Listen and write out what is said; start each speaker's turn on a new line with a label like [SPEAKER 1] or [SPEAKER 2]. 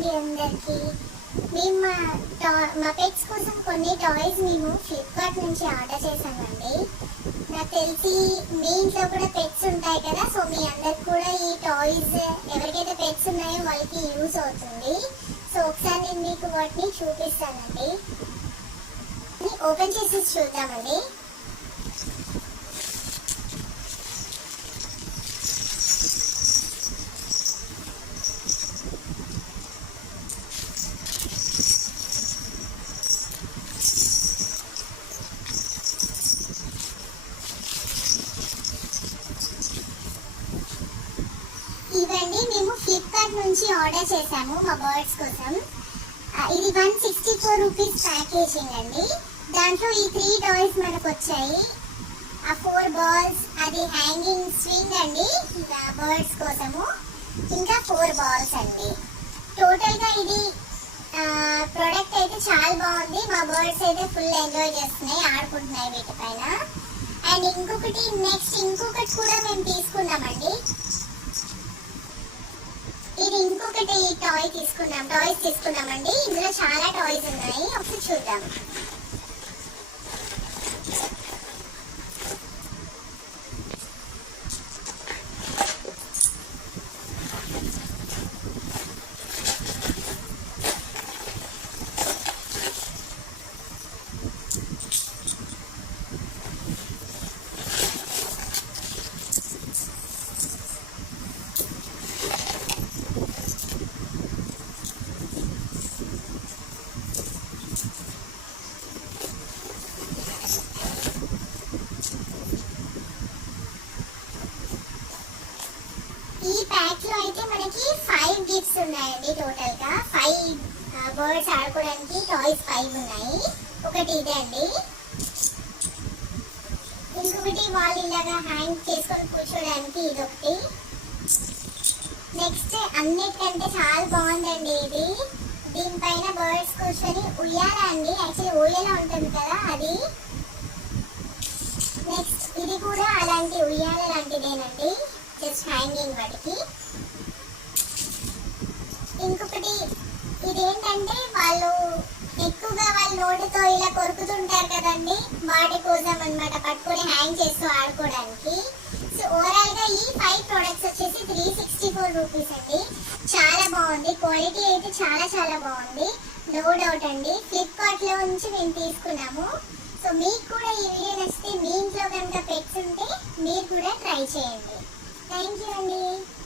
[SPEAKER 1] అండి అందరికి. మేము మా టా- మా పెట్స్ కోసం కొన్ని టాయ్స్ మేము ఫ్లిప్కార్ట్ నుంచి ఆర్డర్ చేశామండి నాకు తెలిసి మీ ఇంట్లో కూడా పెట్స్ ఉంటాయి కదా సో మీ అందరికి కూడా ఈ టాయ్స్ ఎవరికైతే పెట్స్ ఉన్నాయో వాళ్ళకి యూజ్ అవుతుంది. సో ఒకసారి నేను మీకు వాటిని చూపిస్తానండి. ఓపెన్ చేసి చూద్దామండి. ఇవండి మేము ఫ్లిప్కార్ట్ నుంచి ఆర్డర్ చేసాము మా బర్డ్స్ కోసం. ఇది one sixty four rupees packaging అండి. దాంట్లో ఈ త్రీ టాయ్స్ మనకు వచ్చాయి. ఆ ఫోర్ బాల్స్ అది హ్యాంగింగ్ స్వింగ్ అండి బర్డ్స్ కోసము. ఇంకా ఫోర్ బాల్స్ అండి. టోటల్గా ఇది ప్రోడక్ట్ అయితే చాలా బాగుంది. మా బర్డ్స్ అయితే ఫుల్ ఎంజాయ్ చేస్తున్నాయి ఆడుకుంటున్నాయి వీటిపైన. అండ్ ఇంకొకటి నెక్స్ట్ ఇంకొకటి కూడా మేము తీసుకున్నామండి. ఒకటి టాయ్ తీసుకున్నాం టాయ్స్ తీసుకున్నామండి ఇందులో చాలా టాయ్స్ ఉన్నాయి. ఒకసారి చూద్దాం. ఈ ప్యాక్లో అయితే మనకి ఫైవ్ గిఫ్ట్స్ ఉన్నాయండి టోటల్గా. ఫైవ్ బర్డ్స్ uh, ఆడుకోవడానికి టాయ్స్ ఫైవ్ ఉన్నాయి. ఒకటి ఇదే అండి. ఇంకొకటి వాళ్ళు ఇలాగా హ్యాంగ్ చేసుకొని కూర్చోడానికి ఇది ఒకటి నెక్స్ట్ అన్నిటికంటే చాలా బాగుందండి ఇది. దీనిపైన బర్డ్స్ కూర్చొని ఉయ్యాల అండి? యాక్చువల్లీ ఉయ్యాల ఉంటుంది కదా అది. నెక్స్ట్ ఇది కూడా అలాంటి ఉయ్యాల లాంటిదేనండి. ఇస్ హ్యాంగింగ్ వాటికి ఇంకొకటి ఇదేంటంటే వాళ్ళు ఎక్కువగా వాళ్ళ నోటితో ఇలా కొరుకుతుంటారు కదండి వాటి కోసం అన్నమాట పట్టుకొని హ్యాంగ్ చేస్తూ ఆడుకోవడానికి. సో ఓవరాల్గా ఈ ఫైవ్ ప్రొడక్ట్స్ వచ్చేసి త్రీ సిక్స్టీ ఫోర్ రూపీస్ అండి. చాలా బాగుంది. క్వాలిటీ అయితే చాలా చాలా బాగుంది. నో డౌట్ అండి. ఫ్లిప్కార్ట్లో నుంచి మేము తీసుకున్నాము. సో మీకు కూడా ఈ వీడియో నచ్చితే మీ ఇంట్లో కనుక పెట్స్ ఉంటే మీరు కూడా ట్రై చేయండి. థ్యాంక్ యూ అండి